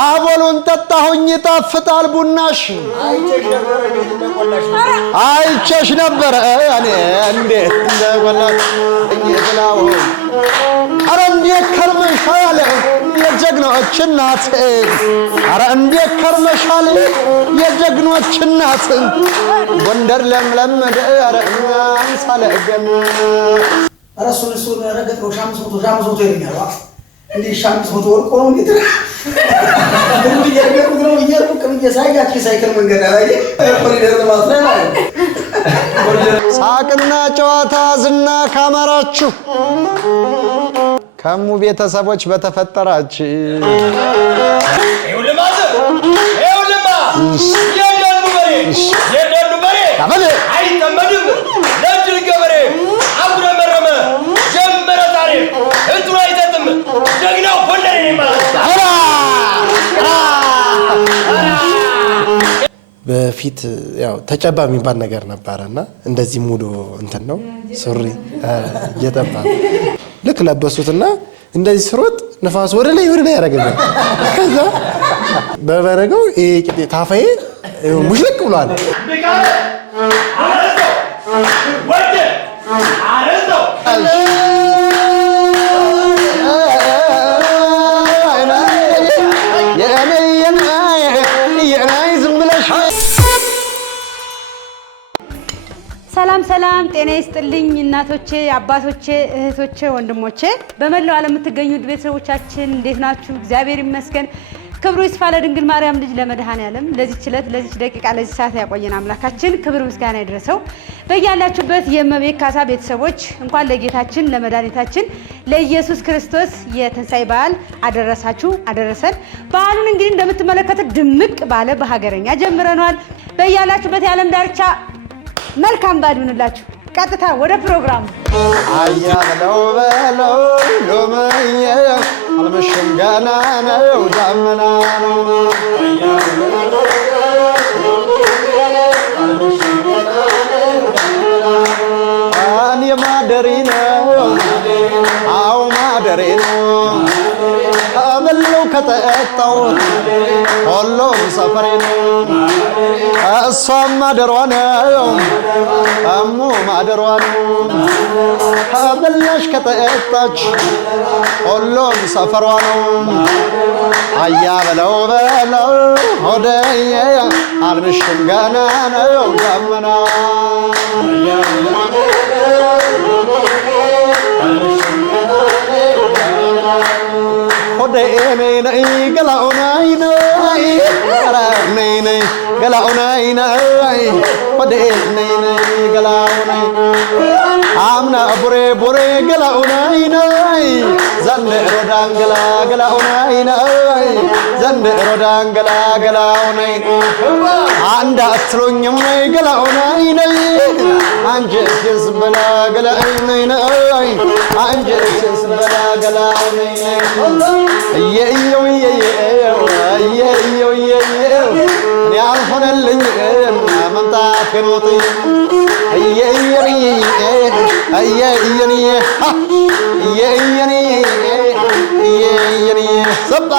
አቦሉን ጠጣሁኝ ይጣፍጣል ቡናሽ አይቸሽ ነበር እኔ እንዴት እንደቆላሽ እየብላው አረ እንዴት ከርመሻል የጀግኖች እናት አረ እንዴት ከርመሻል የጀግኖች እናት ጎንደር ለምለም አረ አንሳለገን አረ ሱልሱ ረገጠው ሻምስ ሞቶ ይልኛል እንዴ ሻምስ ሞቶ ወርቆ ነው እንዴ እንዴ የረገጠው ነው እየሩቅ ከመሳያች ሳይክል መንገድ ላይ ኮሪደር ለማስራ ሳቅና ጨዋታ ዝና ካመራችሁ ከሙ ቤተሰቦች በተፈጠራችሁ ይውልማ የደሉ በሬ አይተመድም ለእጅል ገበሬ አጉረመረመ ጀመረ ዛሬ እንትኑ አይተጥም ጀግናው ጎንደር ይባላል በፊት ያው ተጨባ የሚባል ነገር ነበርና እንደዚህ ሙሉ እንትን ነው ሱሪ እየጠባ ልክ ለበሱትና እንደዚህ ስሮጥ ነፋስ ወደ ላይ ያደርጋል ከዛ በበረገው ይሄ ታፋዬ ሙሽልቅ ብሏል ሰላም ጤና ይስጥልኝ እናቶቼ አባቶቼ እህቶቼ ወንድሞቼ በመላው ዓለም የምትገኙ ቤተሰቦቻችን እንዴት ናችሁ? እግዚአብሔር ይመስገን። ክብሩ ይስፋ ለድንግል ማርያም ልጅ ለመድኃኔዓለም ለዚህ ችለት ለዚህ ደቂቃ ለዚህ ሰዓት ያቆየን አምላካችን ክብር ምስጋና ይድረሰው። በእያላችሁበት የእመቤት ካሳ ቤተሰቦች እንኳን ለጌታችን ለመድኃኒታችን ለኢየሱስ ክርስቶስ የትንሣኤ በዓል አደረሳችሁ አደረሰን። በዓሉን እንግዲህ እንደምትመለከቱት ድምቅ ባለ በሀገረኛ ጀምረናል። በእያላችሁበት የዓለም ዳርቻ መልካም በዓል ይሁንላችሁ። ቀጥታ ወደ ፕሮግራሙ አያለው በለው ሎመየ አልመሽም ገና ነው ዳመና ነው አን የማደሪ ነው አው ማደሪ ነው አበለው ከተጣው ሁሉም ሰፈሬ ነው እሷም ማደሯ ነው አሙ ማደሯ ነው አበላሽ ከተጣች ሁሉም ሰፈሯ ነው አያ በለው ሆደየ አልምሽም ገና ነው ዳመና ነይ ገላውናይ ነይ ነይ ገላውናይ ነይ ነይ ገላውናይ አምና ቡሬ ገላውናይ ነይ ዘንድሮ ዳንገላ ገላውናይ ነይ ዘንድሮ ዳንገላ ገላውናይ አንድ አትሎኝም ነይ ገላውናይ ነይ አንጀቴስ በላ ገላውናይ ነይ አንጀቴስ በላ ገላውናይ ነይ እየየው እኔ አልሆነልኝ መምጣት ከኖት ሰባ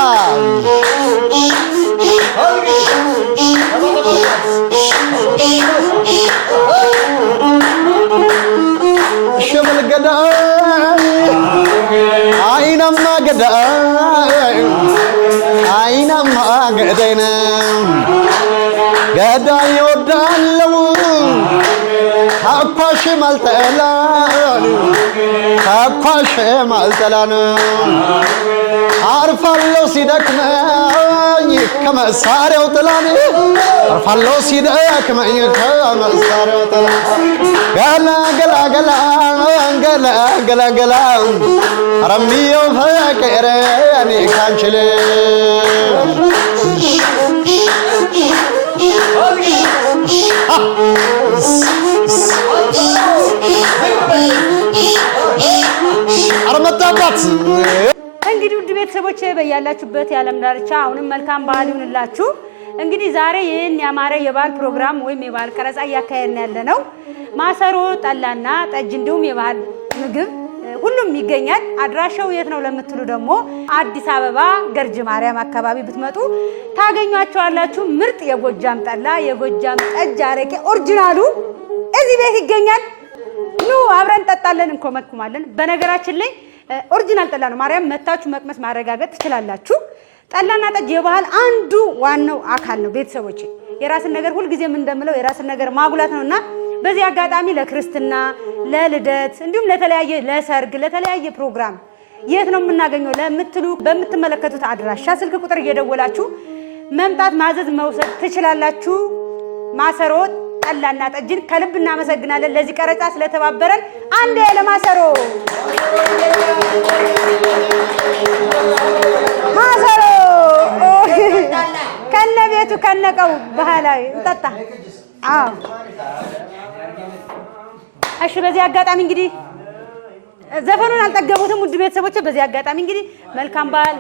ሸመል ገዳይ አይናማ ገዳይ አይናማ ገዳይ ነው ገዳይ ይወዳለው አኳሽ ማልጠላን አርፋለው ሲደክመኝ ከመሳሪያው ጥላን አርፋለው ሲደክመኝ ከመሳሪያው ጥላን ገላ አረሚው ፈቀረ እኔ ካንችል አርመጣጣት እንግዲህ ውድ ቤተሰቦቼ በእያላችሁበት የዓለም ዳርቻ አሁንም መልካም በዓል ይሁንላችሁ። እንግዲህ ዛሬ ይህን ያማረ የበዓል ፕሮግራም ወይም የበዓል ቀረጻ እያካሄድን ያለነው ማሰሮ ጠላና ጠጅ እንዲሁም የበዓል ምግብ ሁሉም ይገኛል። አድራሻው የት ነው ለምትሉ ደግሞ አዲስ አበባ ገርጂ ማርያም አካባቢ ብትመጡ ታገኟቸዋላችሁ። ምርጥ የጎጃም ጠላ፣ የጎጃም ጠጅ፣ አረቄ ኦሪጂናሉ እዚህ ቤት ይገኛል። ኑ አብረን እንጠጣለን፣ እንኮመኩማለን። በነገራችን ላይ ኦሪጂናል ጠላ ነው። ማርያም መታችሁ መቅመስ ማረጋገጥ ትችላላችሁ። ጠላና ጠጅ የባህል አንዱ ዋናው አካል ነው። ቤተሰቦቼ የራስን ነገር ሁልጊዜም እንደምለው የራስን ነገር ማጉላት ነውና በዚህ አጋጣሚ ለክርስትና፣ ለልደት እንዲሁም ለተለያየ ለሰርግ፣ ለተለያየ ፕሮግራም የት ነው የምናገኘው ለምትሉ በምትመለከቱት አድራሻ ስልክ ቁጥር እየደወላችሁ መምጣት ማዘዝ መውሰድ ትችላላችሁ። ማሰሮ ጠላና ጠጅን ከልብ እናመሰግናለን። ለዚህ ቀረጻ ስለተባበረን አንዴ ለማሰሮ ማሰሮ ከነቤቱ ከነቀው ባህላዊ እንጠጣ። አዎ እሺ። በዚህ አጋጣሚ እንግዲህ ዘፈኑን አልጠገቡትም ውድ ቤተሰቦች። በዚህ አጋጣሚ እንግዲህ መልካም በዓል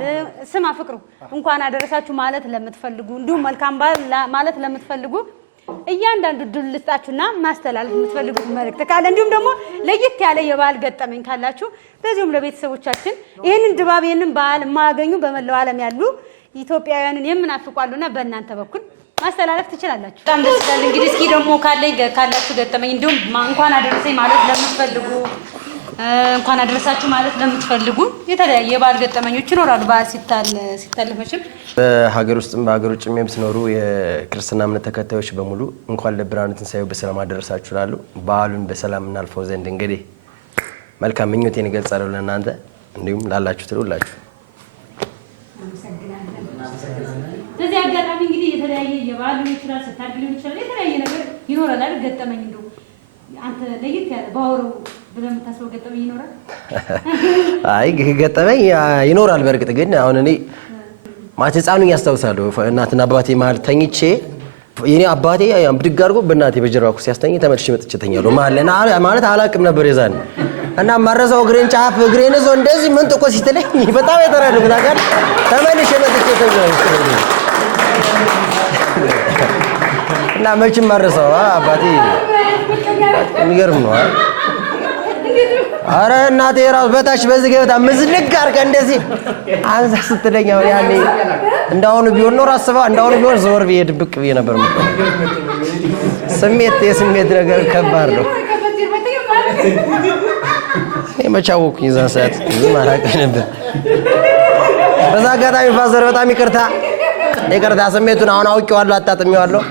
ስማ ፍቅሩ እንኳን አደረሳችሁ ማለት ለምትፈልጉ እንዲሁም መልካም በዓል ማለት ለምትፈልጉ እያንዳንዱ ድል ልስጣችሁና ማስተላለፍ የምትፈልጉት መልእክት ካለ እንዲሁም ደግሞ ለየት ያለ የበዓል ገጠመኝ ካላችሁ በዚሁም ለቤተሰቦቻችን ይህንን ድባብ ይህንን በዓል የማያገኙ በመላው ዓለም ያሉ ኢትዮጵያውያንን የምናፍቋሉና በእናንተ በኩል ማስተላለፍ ትችላላችሁ። በጣም ደስ ይላል። እንግዲህ እስኪ ደግሞ ካላችሁ ገጠመኝ እንዲሁም እንኳን አደረሰኝ ማለት ለምትፈልጉ እንኳን አደረሳችሁ ማለት ለምትፈልጉ የተለያየ የበዓል ገጠመኞች ይኖራሉ። በዓል ሲታለፍ መቼም በሀገር ውስጥም በሀገር ውጭም የምትኖሩ የክርስትና እምነት ተከታዮች በሙሉ እንኳን ለብርሃነ ትንሣኤው በሰላም አደረሳችሁ እላሉ። በዓሉን በሰላም እናልፈው ዘንድ እንግዲህ መልካም ምኞቴን እገልጻለሁ ለእናንተ እንዲሁም ላላችሁት ሁላችሁ። በዚህ አጋጣሚ እንግዲህ የተለያየ የበዓል ሊሆን ይችላል፣ ስታድግ ሊሆን ይችላል፣ የተለያየ ነገር ይኖራል አይደል? ገጠመኝ እንደው አንተ ለየት ያለ ባወሩ ብለህ የምታስበው ገጠመኝ ይኖራል? አይ ገጠመኝ ይኖራል። በእርግጥ ግን አሁን እኔ ማት ህፃኑን ያስታውሳለሁ። እናትና አባቴ መሀል ተኝቼ የኔ አባቴ ብድግ አድርጎ በእናቴ በጀርባ ኩስ ያስተኝ ተመልሼ መጥቼ ተኛለሁ ማለት አላውቅም ነበር የዛኔ እና ማረሳው እግሬን ጫፍ እግሬን ይዞ እንደዚህ ምን ጥቆ ሲትለኝ በጣም የተራደኩ ነገር ተመልሼ መጥቼ ተኛለሁ እና መቼም ማረሳው አባቴ የሚገርም ነው። አረ እናቴ ራስ በታች በዚህ ገብታ ምዝንግ አድርጋ እንደዚህ አንዛ ስትለኝ አሁን ያኔ እንዳሁኑ ቢሆን ነው አስበው እንዳሁኑ ቢሆን ዘወር ብዬ ድብቅ ብዬ ነበር የስሜት ነገር ከባድ ነው። እኔ መቻወኩኝ እዛ ሰዓት ማራቅ ነበር። በዛ አጋጣሚ ፋዘር በጣም ይቅርታ ስሜቱን አሁን አውቄዋለሁ፣ አጣጥሜዋለሁ።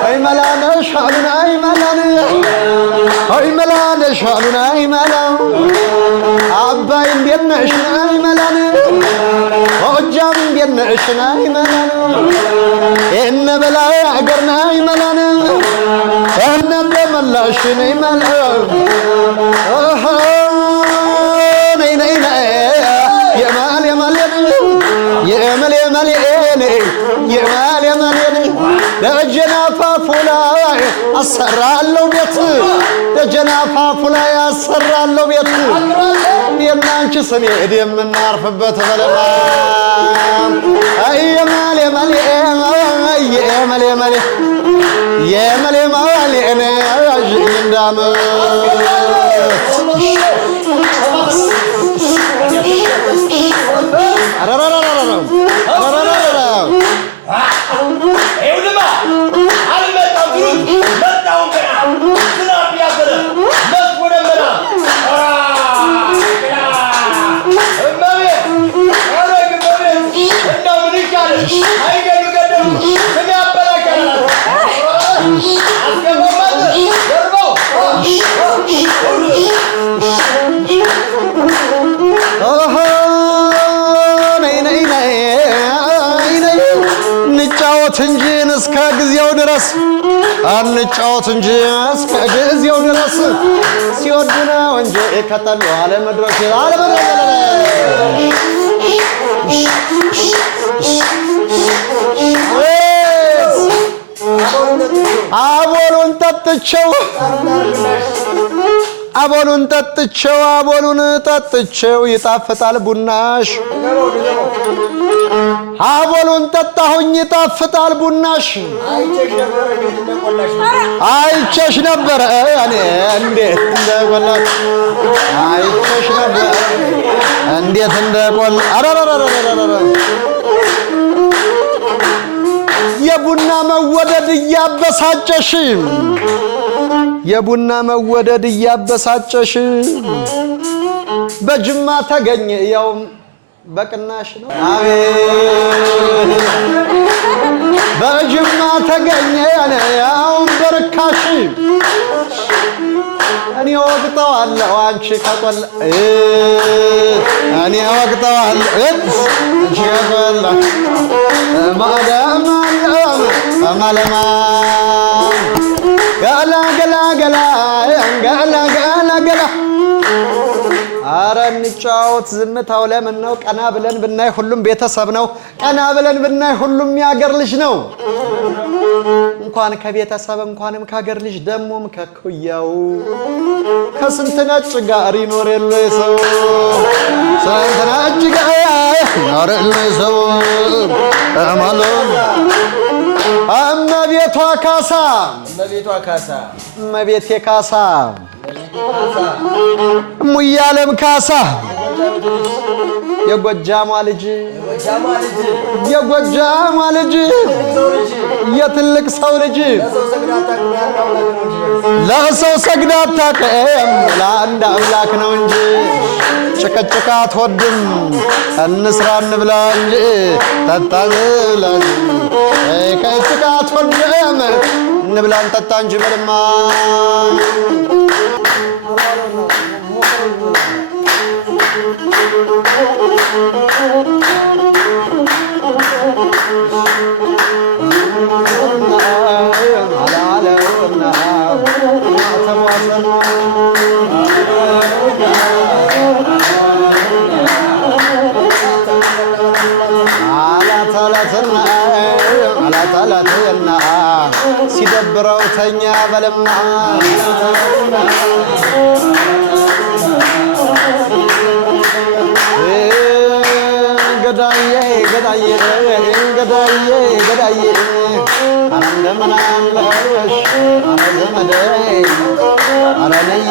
አይ መላነ ሻሉና አይ መላነ አይ መላነ ሻሉና አይ መላነ አባይ እንዴት ነሽ አይ መላነ ጎጃም እንዴት ነሽ አይ መላነ እነ በላይ አገርና አይ መላነ እነ ደመላሽ ነይ መላነ አሰራለው ቤት ደጀናፋፉ ላይ አሰራለው ቤት የናንቺ ስሜት የምናርፍበት በለማ አየማል የማል የማል የማል የማል የማል እኔ እንዳም አንጫወት እንጂ እስከ ጊዜው ድረስ ሲወዱ ነው እንጂ ከተሉ አለመድረስ አቦሉን ጠጥቼው አቦሉን ጠጥቼው ይጣፍጣል ቡናሽ አቦሉን ጠጣሁኝ ይጣፍጣል ቡናሽ አይቼሽ ነበረ እኔ እንዴት እንደቆላሽ አይቼሽ ነበረ እንዴት እንደቆላ የቡና መወደድ እያበሳጨሽ የቡና መወደድ እያበሳጨሽ በጅማ ተገኘ ያውም በቅናሽ ነው አቤት በጅማ ተገኘ ያውም በርካሽ እኔ ወቅጠዋለሁ አንቺ ከቆላ እኔ ወቅጠዋለሁ አንቺ ከቆላ ማዳም ማለማ ገላ ገላ ገላ ገላ ገላ ገላ አረ እንጫወት ዝምታው ለምን ነው ቀና ብለን ብናይ ሁሉም ቤተሰብ ነው ቀና ብለን ብናይ ሁሉም ያገር ልጅ ነው እንኳን ከቤተሰብ እንኳንም ካገር ልጅ ደሞም ከኩያው ከስንት ነጭ ጋር ይኖር የለ ሰው ስንት ነጭ ጋር ይኖር የለ ሰው አማሎም እመቤቷ ካሳ እመቤቴ ካሳ ሙያለም ካሳ የጎጃሟ ልጅ የትልቅ ሰው ልጅ ለሰው ሰግዳ አታውቅም ለአንድ አምላክ ነው እንጂ ጭቅጭቅ አትወድም እንስራ እንብላ እንጂ ጠጣ እንብላ ጭቅጭቅ አትወድም እንብላ እንጠጣ እንጂ በልማ አላታላትና ሲደብረው ተኛ በለማ ገዳዬ አረ እንደምን አለሽ አረ ዘመዴ አረ ነይ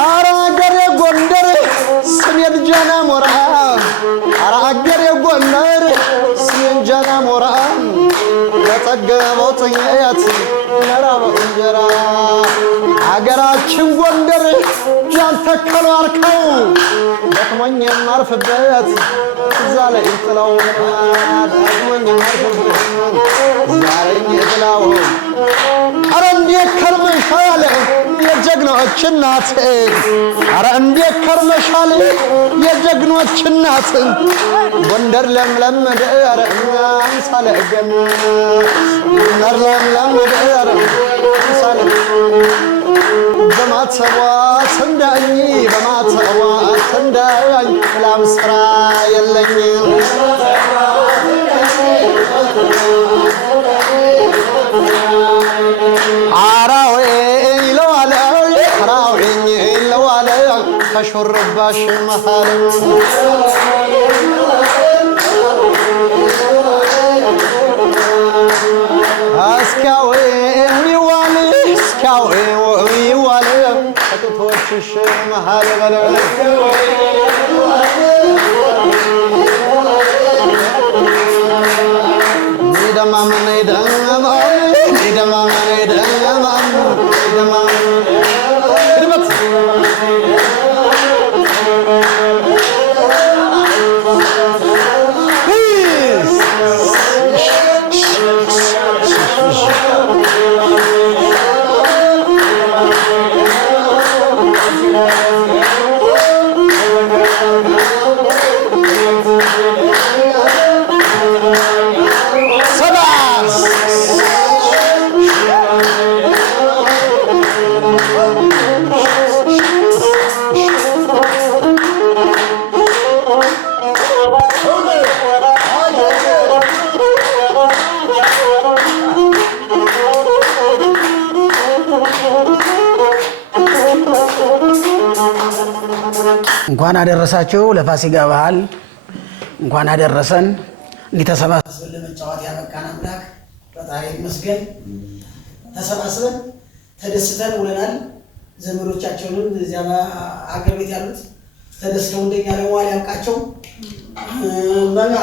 አረ አገሬ ጎንደር ስሜን ጃና ሞራ አረ አገሬ ጎንደር ስሜን ጃና ሞራ ለጠገበው ጥያት ለራበው እንጀራ አገራችን ጎንደር ጃን ተከሉ አርከው ደክሞኝ የማርፍበት እዛ ላይ ጥላው ደክሞኝ የማርፍበት እዛ ላይ ጥላው አረ እንዴት ከርመሻል የጀግኖች እናት አረ እንዴት ከርመሻል የጀግኖች እናት ጎንደር ለምለም ደረ አንሳለ ገን ጎንደር ለምለም ደረ አንሳለ በማተቧ ተንዳኝ ላም ስራ የለኝም አራዌ ይለዋለ ከሹርባሽ መሃል እስኪያዌ ይዋል ከጡቶችሽ መሃል በለው እንኳን አደረሳችሁ ለፋሲካ በዓል እንኳን አደረሰን። እንዲህ ተሰባስበን ለመጫወት ያበቃን አምላክ ፈጣሪ ይመስገን። ተሰባስበን ተደስተን ውለናል። ዘመዶቻቸውንም እዚያ አገር ቤት ያሉት ተደስተው እንደኛ ለመዋል ያብቃቸው።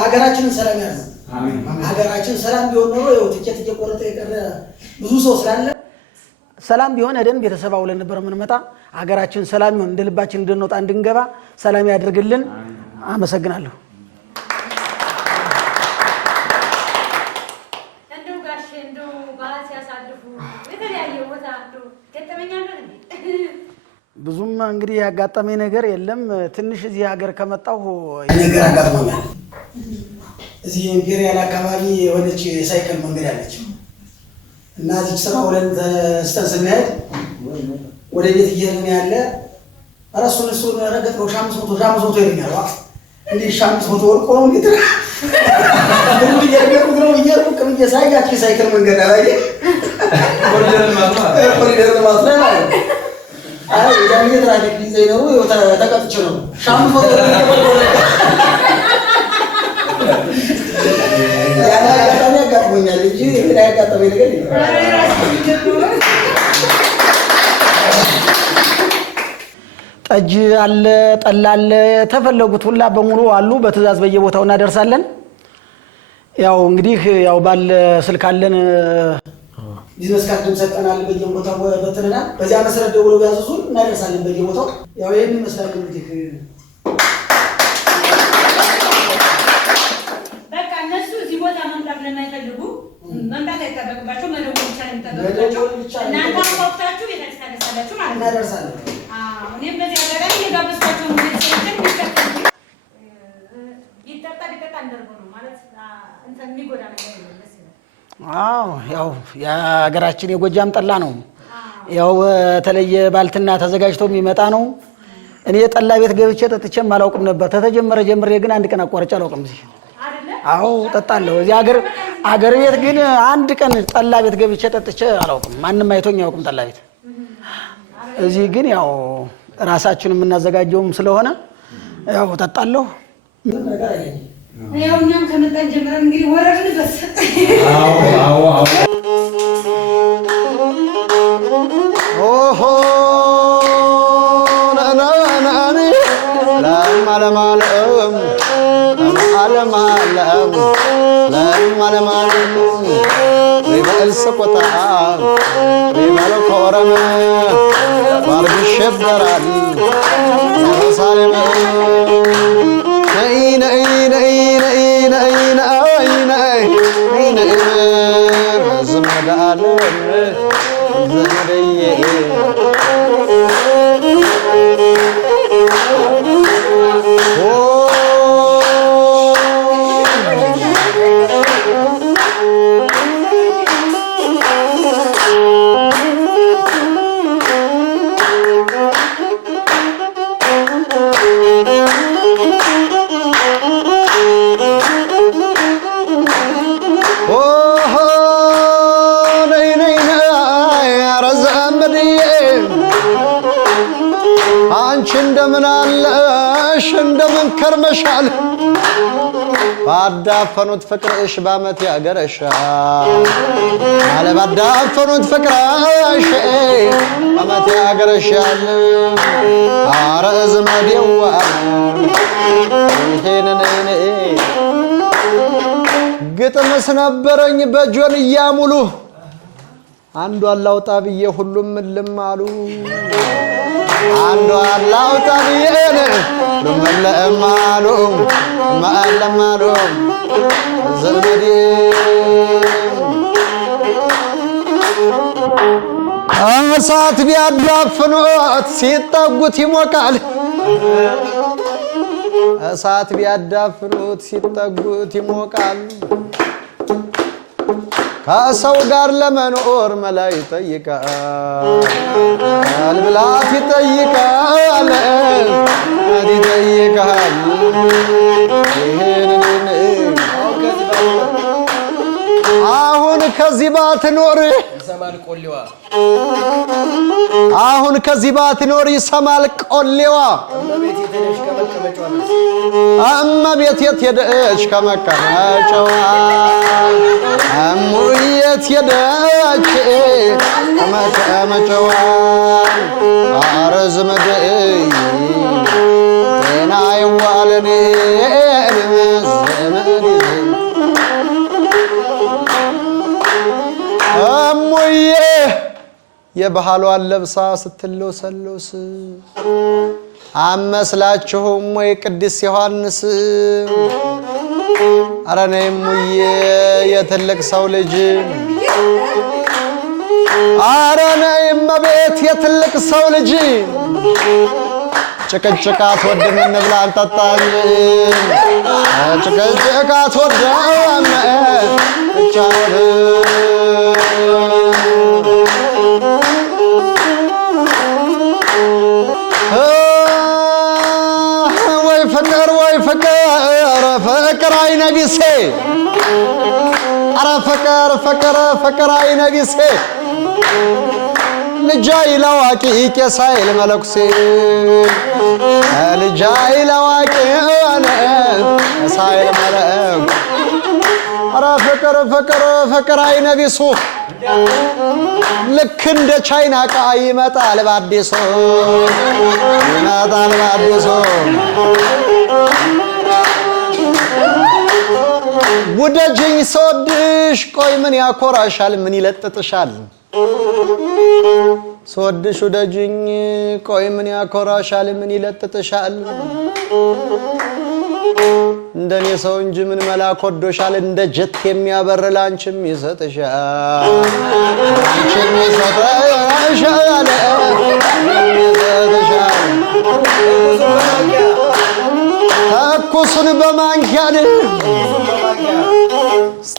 ሀገራችንን ሰላም ያርግ። ሀገራችን ሰላም ቢሆን ኖሮ ይኸው ትኬት እየቆረጠ የቀረ ብዙ ሰው ስላለ ሰላም ቢሆን ሄደን ቤተሰብ አውለን ነበር የምንመጣ። ሀገራችን ሰላም ይሁን፣ እንደ ልባችን እንድንወጣ እንድንገባ ሰላም ያድርግልን። አመሰግናለሁ። እንደው ጋሼ እንደው በዓል ሲያሳልፉ የተለያየ ቦታ እንደው ገጠመኝ አለ እንዴ? ብዙም እንግዲህ ያጋጠመኝ ነገር የለም። ትንሽ እዚህ ሀገር ከመጣሁ ነገር አጋጥሞኛል። እዚህ ኢምፔሪያል አካባቢ የሆነች የሳይክል መንገድ አለች እና እዚህ ስራ ውለን ተስተን ስንሄድ ወደ ቤት እየሄድን ያለ እሱን ረገጥ ነው 500 ይለኛል። እንዲህ 500 ወርቆ ነው እንዴት እንዲህ እየረገጥኩት ነው እየሄድኩ ሳይ ያቺ ሳይክል መንገድ ላይ ኮሪደር ልማት ላይ ማለት ነው። አይ ዛሬ ትራፊክ ዲዛይን ነው ተቀጥቼ ነው 500 ያጋጥሞኛል እንጂ ያጋጠመኝ ነገር የለም። ጠጅ አለ፣ ጠላ አለ፣ የተፈለጉት ሁላ በሙሉ አሉ። በትዕዛዝ በየቦታው እናደርሳለን። ያው እንግዲህ ያው ባለ ስልክ አለን፣ ቢዝነስ ካርድም ሰጠናል፣ በየቦታው በትነናል። በዚያ መሰረት ደውለው ያዙን እናደርሳለን በየቦታው። ያው ይሄን ይመስላል እንግዲህ በቃ እነሱ እዚህ ቦታ መምጣት ለማይፈልጉ መምጣት አይጠበቅባቸው፣ መደወል ብቻ ነው የሚጠበቅባቸው። እናንተ አውቃችሁ ቤተክርስቲያን ደርሳላችሁ ማለት ነው። እናደርሳለን። እኔም በዚህ አጋጣሚ የጋበዝኳቸው ቤተሰቦችን ቢጠጣ እንደርጎ ነው ማለት እንትን የሚጎዳ ነገር የለም። አዎ ያው የሀገራችን የጎጃም ጠላ ነው። ያው በተለየ ባልትና ተዘጋጅቶ የሚመጣ ነው። እኔ ጠላ ቤት ገብቼ ጠጥቼም አላውቅም ነበር። ተተጀመረ ጀምሬ ግን አንድ ቀን አቋርጬ አላውቅም። እዚህ አዎ ጠጣለሁ። እዚህ አገር ቤት ግን አንድ ቀን ጠላ ቤት ገብቼ ጠጥቼ አላውቅም። ማንም አይቶኝ አያውቅም ጠላ ቤት። እዚህ ግን ያው ራሳችን የምናዘጋጀውም ስለሆነ ያው ጠጣለሁ። ያው እኛም ከመጣን ጀምረን እንግዲህ ወረድንበት። ኦሆ ናናናኒ ለማለማለም ለማለማለም ለማለማለም ሪበል ስቆጣ ሪበል ኮረመ ባርግ ይሸበራል ኢየሩሳሌም እንደምን አለሽ እንደምን ከርመሻል ባዳፈኑት ፍቅርሽ ባመት ያገረሻል አለ ባዳፈኑት ፍቅርሽ ባመት ያገረሻል አረ ዘመዴዋ ይሄንን ግጥምስ ነበረኝ በጆንያ ሙሉ አንዱ አላውጣ ብዬ ሁሉም ምልም አሉ አንዱ አላውጣ ብዬ ምልም አሉ ማለም አሉ ዘመዴ እሳት ቢያዳፍኑት ሲጠጉት ይሞቃል እሳት ቢያዳፍኑት ሲጠጉት ይሞቃል ከሰው ጋር ለመኖር መላ ይጠይቃል ብላት ይጠይቃል ይጠይቃል አሁን ከዚህ ባትኖር ይሰማል ቆሌዋ አሁን ከዚህ ባትኖር ይሰማል ቆሌዋ እመቤት የት ሄደች ከመቀመጫዋ እሙየት ሄደች ከመቀመጫዋ ኧረ ዘመዴ ጤና ይዋለኔ ዘመዴ እሙዬ የባህሏን ለብሳ ስትለሰለስ አመስላችሁም ወይ ቅዱስ ዮሐንስ ኧረ ነይ እሙዬ የትልቅ ሰው ልጅ ኧረ ነይ እመቤት የትልቅ ሰው ልጅ ጭቅጭቅ አትወድም እንብላ እንጠጣ ጭቅጭቅ አትወድም እንጫወት ፍቅር አይነቢሴ ኧረ ፍቅር አይነቢሴ ልጃይ ለዋቂ ቄስ አይል መለኩሴ ልጃይ ለዋቂ ቄስ አይል መለኩ ኧረ ፍቅር አይነቢሱ ልክ እንደ ቻይና ዕቃ ይመጣል በአዲሱ ውደጅኝ ስወድሽ ቆይ ምን ያኮራሻል ምን ይለጥጥሻል ስወድሽ ውደጅኝ ቆይ ምን ያኮራሻል ምን ይለጥጥሻል እንደኔ ሰው እንጂ ምን መላክ ወዶሻል እንደ ጀት የሚያበር ላንቺም ይሰጥሻል አንቺም ይሰጥሻል ተኩሱን በማንኪያ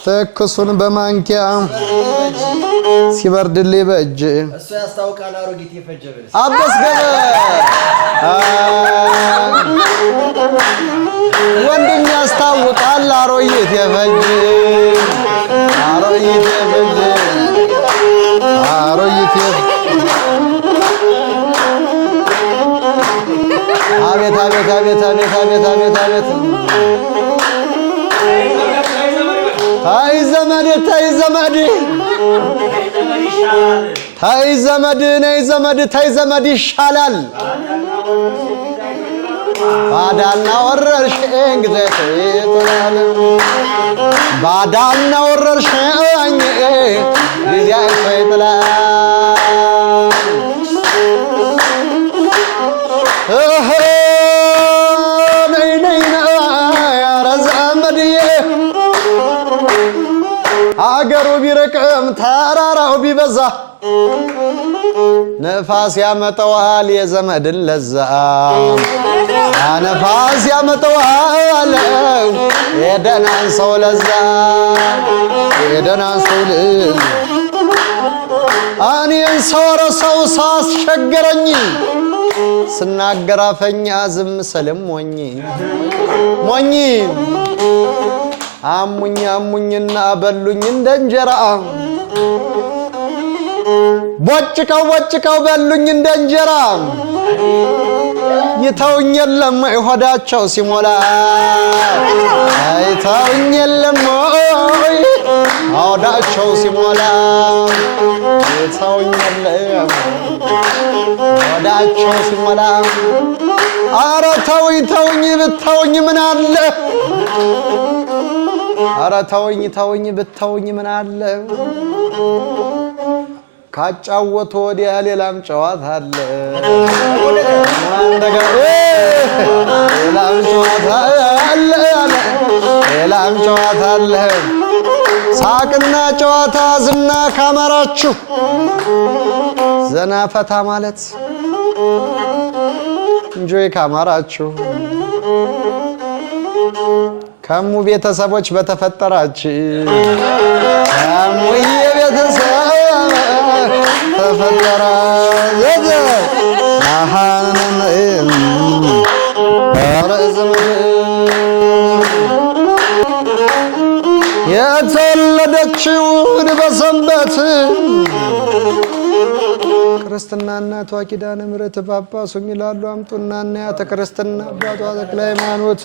ተኩሱን በማንኪያ ሲበርድልኝ በእጅ እሱ ያስታውቃል አሮጊት የፈጀበ አበስገበ ወንድም ያስታውቃል አሮጊት የፈጀ አቤት ተይ ዘመድ ይሻላል ባዳና ወረርሽኝ ጊዜ ይጥላል ባዳና ወረርሽኝ ጊዜ ይጥላል አገሩ ቢረቅም ተራራው ቢበዛ ነፋስ ያመጣዋል የዘመድን ለዛ ነፋስ ያመጣዋል የደናን ሰው ለዛ የደናን ሰው ልጅ እኔን ሰው ሳስቸገረኝ ስናገር አፈኛ ዝም ስልም ሞኝ አሙኝና በሉኝ እንደ እንጀራ ቦጭቀው በሉኝ እንደ እንጀራ ይተውኝ የለም ሆዳቸው ሲሞላ ይተውኝ የለም ሆዳቸው ሲሞላ ይተውኝ የለም ሆዳቸው ሲሞላ ኧረ ተውኝ ብተውኝ ምን አለ ኧረ ተውኝ ብተውኝ ምን አለ ካጫወቱ ወዲያ ሌላም ጨዋታ አለ ሌላም ጨዋታ አለ ሳቅና ጨዋታ ዝና ካማራችሁ ዘና ፈታ ማለት እንጆይ ካማራችሁ ከሙ ቤተሰቦች በተፈጠራችሁ ከሙ የቤተሰብ ተፈጠራ ዘዘ አሃን የተወለደችውን በሰ ክርስትና እናቷ ኪዳነ ምሕረት ጳጳሱ ይላሉ አምጡና እናያተ ክርስትና አባቷ ተክለ ሃይማኖት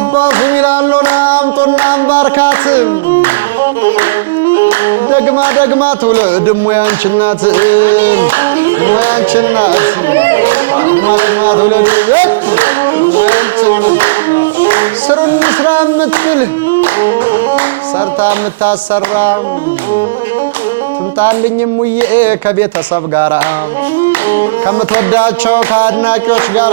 አባቱ ይላሉ አምጡና አንባርካት ደግማ ትውልድ ሙያንቺ እናት ሙያንቺ እናት ደግማ ትውልድ ስሩን ስራ የምትል ሰርታ የምታሰራ ትምጣልኝ ሙዬ ከቤተሰብ ጋር ከምትወዳቸው ከአድናቂዎች ጋር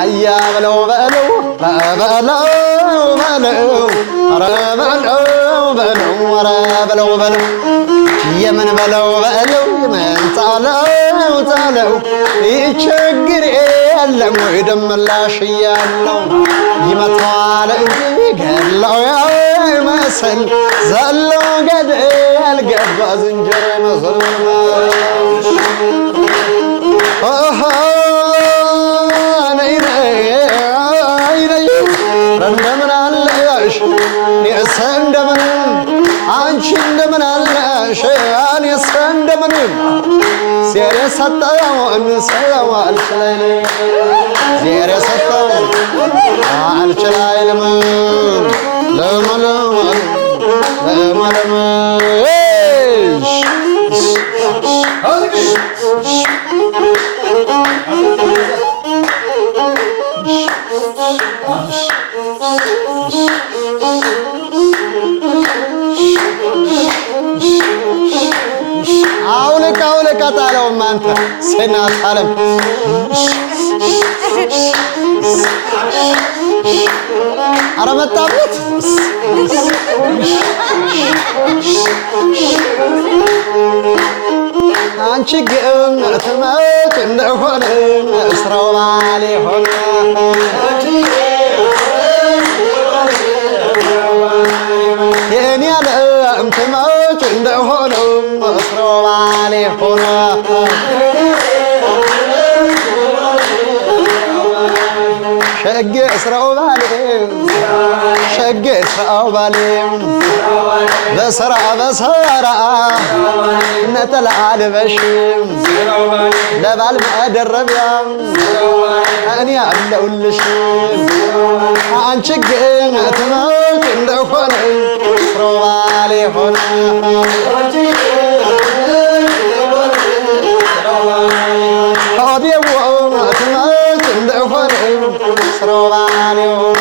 አያ በለው የምን በለው የምን ጣለው ይቸግር የለም ወይ ደምላሽ እያለው ይመታዋል እንጂ ገላው ያይመስል ዘሎ ገደል ገባ ዝንጀሮ መስል እንደምን አለሽ እኔስ እንደምን አንቺ እንደምን አለሽ እኔስ እንደምን ዜር የሰጠውን ሰው አልችልም ዜር የሰጠውን አልችልም ለመለም አውልቅ ጣለውም አንተ ሴናት ዓለም ኧረ መጣበት አንቺ ግን ትመጭ እንደሆነ ስራው ባሌ ሆነ የኔ ዓለም ትመጭ እንደሆነ ስራው ባሌ ሆነ ሸጌ ስራው ባሌ በስራ ነጠላ ልበሽ ለባል መደረቢያ እኔ አለሁልሽ አንቺ ግን ትመጭ እንደሆነ ስራው ባሌ ሆነ ትመጭ እንደሆነ ስራው ባሌ ሆነ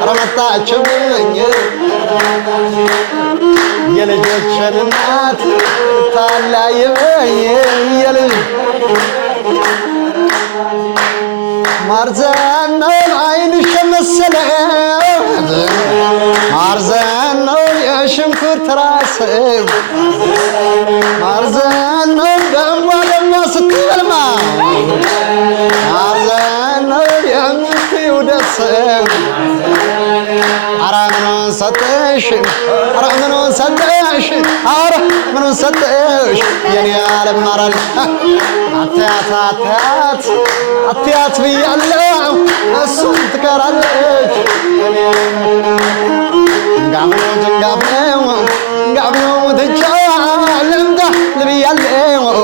ረመጣችብኝ የልጆችን እናት ታላየኝ የልጅ ማርዘን ነው ዓይንሽ መሰለ ማርዘን ነው የሽንኩርት ራስ ማርዘን ነው ደሞ ስትልማ ማርዘን ነው የምትይው ደስ ኧረ ምኑን ሰጠሽ የኔ ዓለም ማራል አትያት ብያለሁ እሱን ትቀራለች ጋብነው ትቻ ልምጣ ልብያለሁ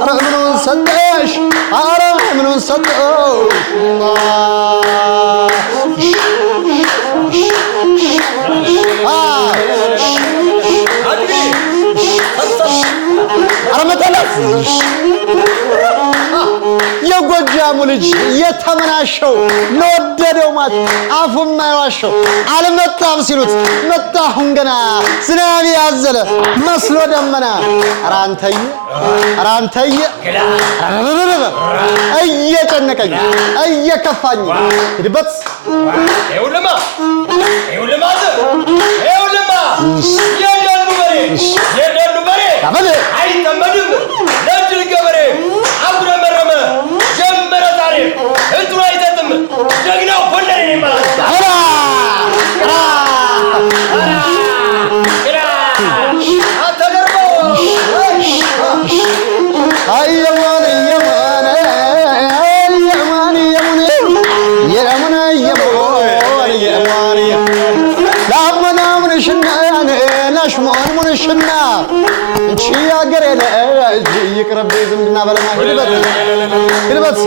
ኧረ ምኑን ሰጠሽ ምኑን ሰጠሽ ኧረ መጠለፍ የጎጃሙ ልጅ የተመናሸው ለወደደው ማት አፉም ማይዋሸው አልመጣም ሲሉት መጣሁን ገና ዝናብ ያዘለ መስሎ ደመና አራንተየ እየጨነቀኝ እየከፋኝ ሂድበት ይውልማ የደሉ በሬ አይጠመድም ለእጅል ገበሬ አጉረመረመ ጀመረ ታሪክ እንትኑ አይሰጥም ጀግናው ጎንደሬ ይባላል። ሽና እንቺ ያገሬ ለእጅ ይቅርብ ዝምድና በለማ ሂድበት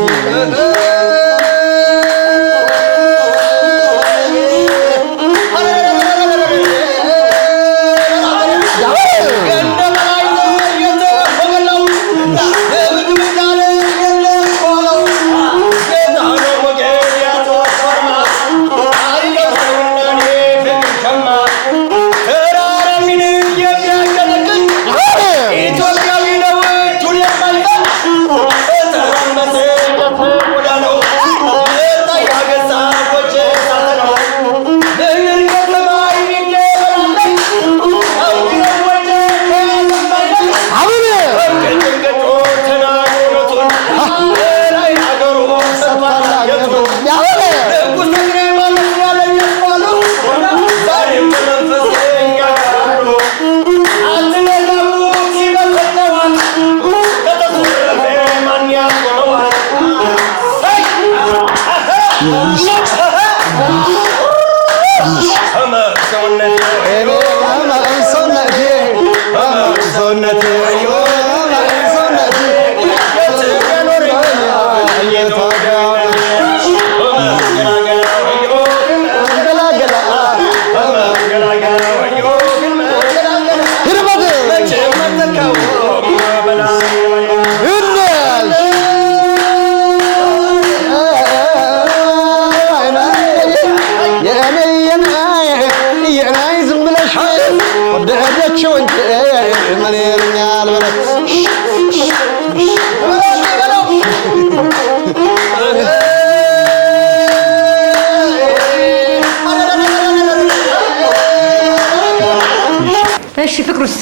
እሺ ፍቅሩስ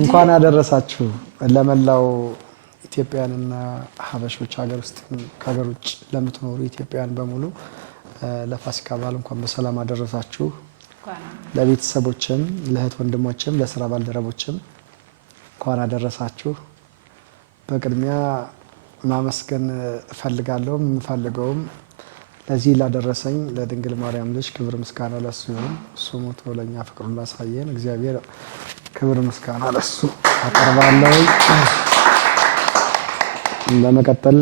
እንኳን አደረሳችሁ ለመላው ኢትዮጵያንና ሀበሾች ሀገር ውስጥ ከሀገር ውጭ ለምትኖሩ ኢትዮጵያን በሙሉ ለፋሲካ በዓል እንኳን በሰላም አደረሳችሁ። ለቤተሰቦችም ለእህት ወንድሞችም ለስራ ባልደረቦችም እንኳን አደረሳችሁ። በቅድሚያ ማመስገን እፈልጋለሁ። የምፈልገውም ለዚህ ላደረሰኝ ለድንግል ማርያም ልጅ ክብር ምስጋና ለሱ ይሁን። እሱ ሞቶ ለኛ ፍቅሩን ላሳየን እግዚአብሔር ክብር ምስጋና ለሱ አቀርባለሁ። በመቀጠል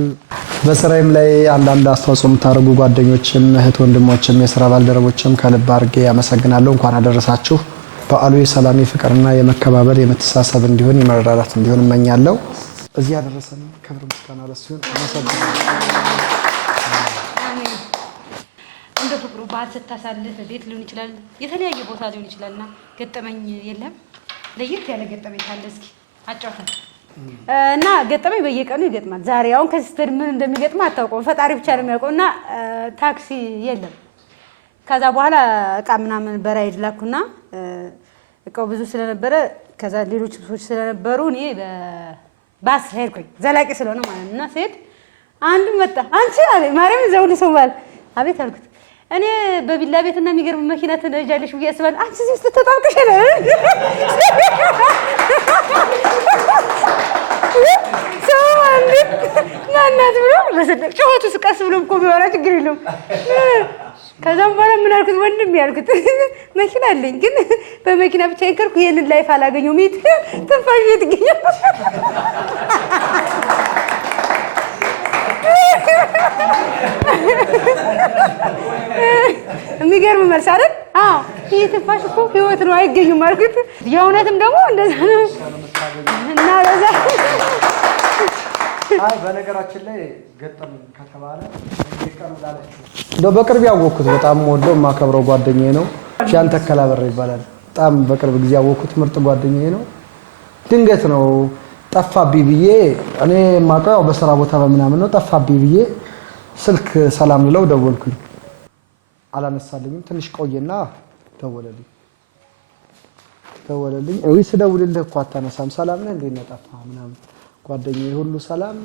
በስራዬም ላይ አንዳንድ አስተዋጽኦ የምታደርጉ ጓደኞችም እህት ወንድሞችም የስራ ባልደረቦችም ከልብ አድርጌ ያመሰግናለሁ። እንኳን አደረሳችሁ። በዓሉ የሰላም የፍቅርና የመከባበር የመተሳሰብ እንዲሆን የመረዳዳት እንዲሆን እመኛለሁ። እዚህ ያደረሰን ክብር ምስጋና ለሱ ይሁን። አመሰግናለሁ። እንደ ፍቅሩ በዓል ስታሳልፍ ቤት ሊሆን ይችላል፣ የተለያየ ቦታ ሊሆን ይችላልና ገጠመኝ የለም? ለየት ያለ ገጠመኝ ካለ እስኪ አጫውተን። እና ገጠመኝ በየቀኑ ይገጥማል። ዛሬ አሁን ከዚህ ስትሄድ ምን እንደሚገጥም አታውቀውም፣ ፈጣሪ ብቻ ነው የሚያውቀው። እና ታክሲ የለም። ከዛ በኋላ እቃ ምናምን በራይድ ላኩና እቃው ብዙ ስለነበረ ከዛ ሌሎች ሰዎች ስለነበሩ እኔ በባስ ሄድኩኝ፣ ዘላቂ ስለሆነ ማለት ነው። እና ስሄድ አንዱ መጣ። አንቺ አለ ማርያም ዘውል ሰው ማለት አቤት አልኩት። እኔ በቢላ ቤትና የሚገርም መኪና ትነጃለሽ ብዬ አስባለሁ። አንቺ እዚህ ውስጥ ተጣብቀሽ ነው ሰው አንዴ ማናት ብሎ በሰደቅ ጮኸቱ ቀስ ብሎ እኮ ቢወራ ችግር የለውም። ከዛም በኋላ ምን አልኩት፣ ወንድም ያልኩት መኪና አለኝ ግን በመኪና ብቻ ይከርኩ ይሄንን ላይፍ አላገኘሁም። ይት ትንፋሽ ትገኛል። የሚገርም መልስ አይደል? አዎ ይሄ ትንፋሽ እኮ ህይወት ነው አይገኙም አልኩት። የእውነትም ደግሞ እንደዛ ነው እና ለዛ አይ በነገራችን ላይ ገጠም ከተባለ ይቀር ላለች እንደው በቅርብ ያወቅኩት በጣም ወደው ማከብረው ጓደኛዬ ነው። ሻን ተከላበር ይባላል። በጣም በቅርብ ጊዜ ያወቅኩት ምርጥ ጓደኛዬ ነው። ድንገት ነው ጠፋብኝ ብዬ እኔ ማቀው በስራ ቦታ በመናምን ነው ጠፋብኝ ብዬ ስልክ ሰላም ልለው ደወልኩኝ። አላነሳልኝም። ትንሽ ቆየና ደወለልኝ። እሺ ስደውልልህ እኮ አታነሳም። ሰላም ነህ እንዴት ነህ ጠፋህ ምናምን ጓደኛዬ ሁሉ ሰላም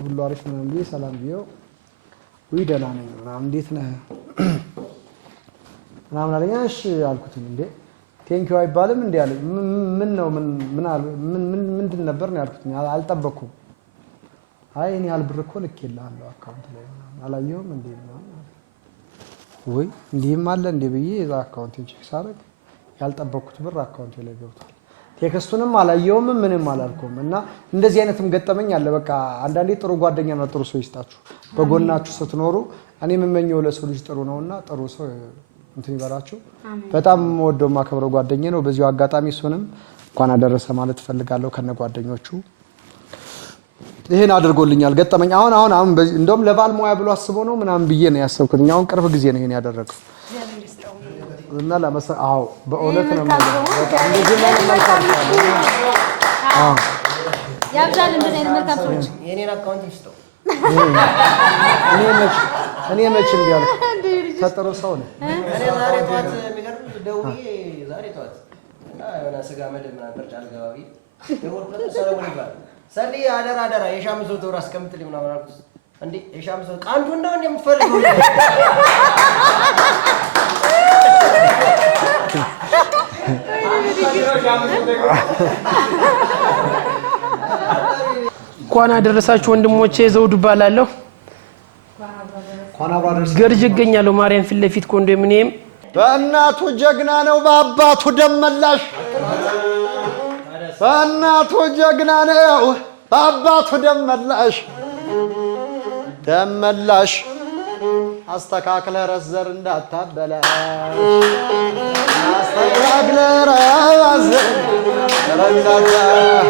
ሁሉ አሪፍ ምናምን ብዬ ሰላም ብዬው ወይ ደህና ነኝ ምናምን እንዴት ነህ ምናምን አለኝ። እሺ አልኩት። እንዴ ቴንኪው አይባልም እንዴ አለኝ። ምን ነው ምንድን ነበር ነው ያልኩት። አልጠበኩም። አይ እኔ አልብር እኮ ልኬልሃለሁ አካውንት ላይ አላየሁም እንዴ ነው ወይ እንዲህም አለ እንዴ ብዬ እዛ አካውንቴን ቼክ ሳደርግ ያልጠበኩት ብር አካውንቴ ላይ ገብቷል። ቴክስቱንም አላየሁም ምንም አላልኩም። እና እንደዚህ አይነትም ገጠመኝ አለ። በቃ አንዳንዴ ጥሩ ጓደኛና ጥሩ ሰው ይስጣችሁ። በጎናችሁ ስትኖሩ እኔ የምመኘው ለሰው ልጅ ጥሩ ነውና ጥሩ ሰው እንትን ይበላችሁ። በጣም ወደው ማከብረው ጓደኛዬ ነው። በዚሁ አጋጣሚ እሱንም እንኳን አደረሰ ማለት ፈልጋለሁ ከነ ጓደኞቹ። ይሄን አድርጎልኛል ገጠመኝ። አሁን እንደውም ለባል ሙያ ብሎ አስቦ ነው ምናምን ብዬ ነው ያሰብኩት። አሁን ቅርብ ጊዜ ነው ይሄን ያደረገው እና አዎ በእውነት ነው ማለት በጣም እንደዚህ ነው መልካም አዎ ያብዛል እንደዚህ አይነት መልካም ሰዎች የኔን አካውንት ይስጠው። እኔ መች እንዲያልኩ ተጥሩ ሰው ነው። እኔ ዛሬ ጧት የሚገርም ደውዬ ዛሬ ጧት እና የሆነ ስጋ መደብ ምናምን በርጫ አልገባቢ የወርቁለት ሰለሞን ይባላል። ሰኒ አደራ የሻምሶ ተወር አስቀምጥልኝ ምናምን አልኩት። እንዴ የሻምሶ ቃንዱን ነው እንደምትፈልገው እንኳን አደረሳችሁ ወንድሞቼ። ዘውዱ እባላለሁ። ገርጅ እገኛለሁ ማርያም ፊት ለፊት ኮንዶሚኒየም። በእናቱ ጀግና ነው በአባቱ ደመላሽ። በእናቱ ጀግና ነው በአባቱ ደመላሽ አስተካክለህ ረዘር እንዳታበላሽ አስተካክለህ ረዘር እንዳታበላሽ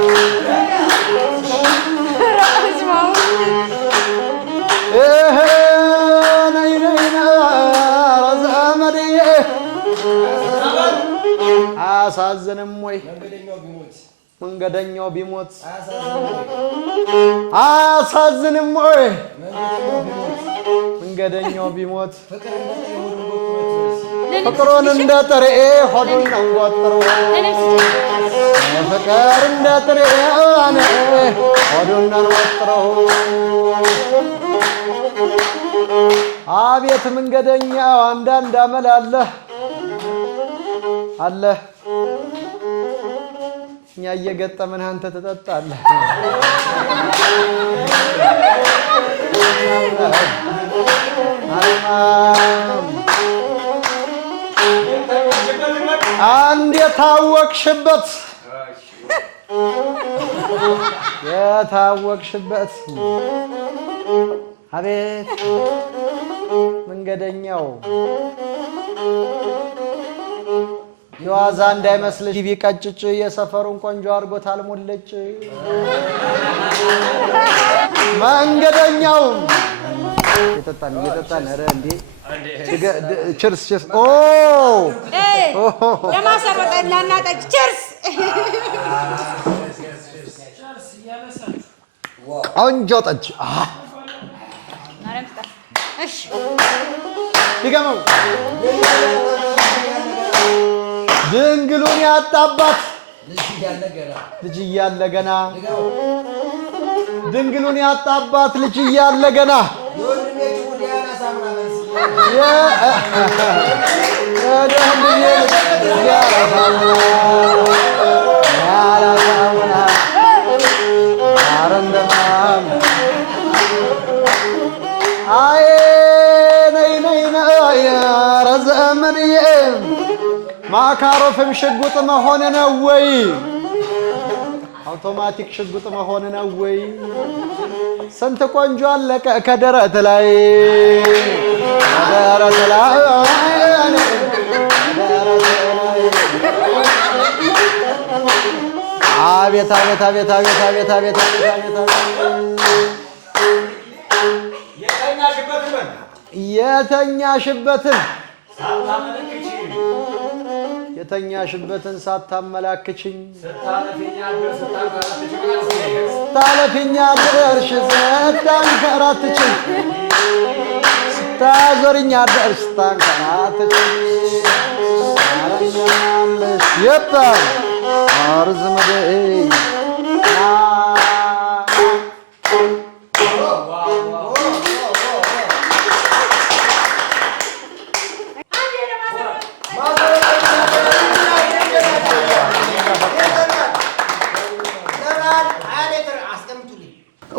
አያሳዝንም ወይ መንገደኛው ቢሞት አያሳዝንም ወይ መንገደኛው ቢሞት ፍቅሩን እንደ ጥሬ ሆዱን አንጓጥሮ ፍቅር እንደ ጥሬ ሆዱን አንጓጥሮ አቤት መንገደኛው አንዳንድ አመል አለ እኛ እየገጠመን አንተ ትጠጣለህ። አንድ የታወቅሽበት አቤት መንገደኛው የዋዛ እንዳይመስልሽ ቢቀጭጭ የሰፈሩን ቆንጆ አድርጎታል ሙልጭ መንገደኛው እየጠጣን ኧረ እንዴ ችርስ ኦ የማሰሮጠ ላናጠጭ ችርስ ቆንጆ ጠጅ እሺ ይገመው ድንግሉን ያጣባት ልጅ እያለ ገና ድንግሉን ያጣባት ልጅ እያለ ገና ማካሮፍም ሽጉጥ መሆን ነው ወይ? አውቶማቲክ ሽጉጥ መሆን ነው ወይ? ስንት ቆንጆ አለቀ ከደረት ላይ አቤት የተኛሽበትን ሳታመላክችኝ ስታለፊኛ ድርሽ ስታንከራትችኝ ስታዞርኛ ድርሽ ስታንከራትችኝ አረኛለሽ የታ አርዝመዴ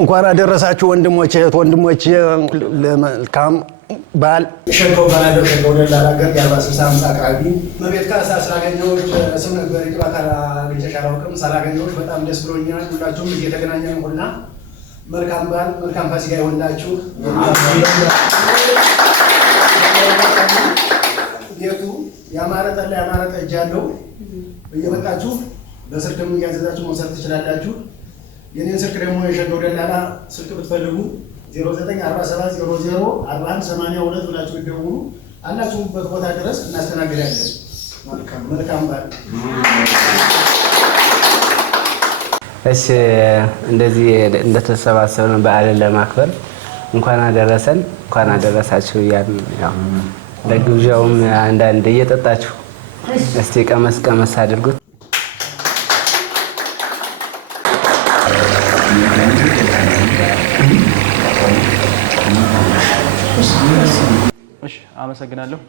እንኳን አደረሳችሁ ወንድሞቼ ወንድሞቼ ለመልካም በዓል። ሸንኮ ባላደው ሸንኮ ለላገር ያ60 አካባቢ መቤት ካሳ ስላገኘሁሽ ስም ነበር ይባካራ ለተሻራውም ስላገኘሁሽ በጣም ደስ ብሎኛል። ሁላችሁም እየተገናኘን ሁላ መልካም በዓል መልካም ፋሲካ ይሁንላችሁ። ቤቱ ያማረ ጠላ ያማረ ጠጅ አለው። እየመጣችሁ በስልክም እያዘዛችሁ መውሰድ ትችላላችሁ። የኔን ስልክ ደግሞ የሸንኮ ደላላ ስልክ ብትፈልጉ 0947004182 ብላችሁ ይደውሉ። አላችሁበት ቦታ ድረስ እናስተናግዳለን። መልካም በዓል። እሺ እንደዚህ እንደተሰባሰብን በዓልን ለማክበር እንኳን አደረሰን እንኳን አደረሳችሁ እያልን ያው ለግብዣውም አንዳንድ እየጠጣችሁ እስቲ ቀመስ ቀመስ አድርጉት። እሺ አመሰግናለሁ።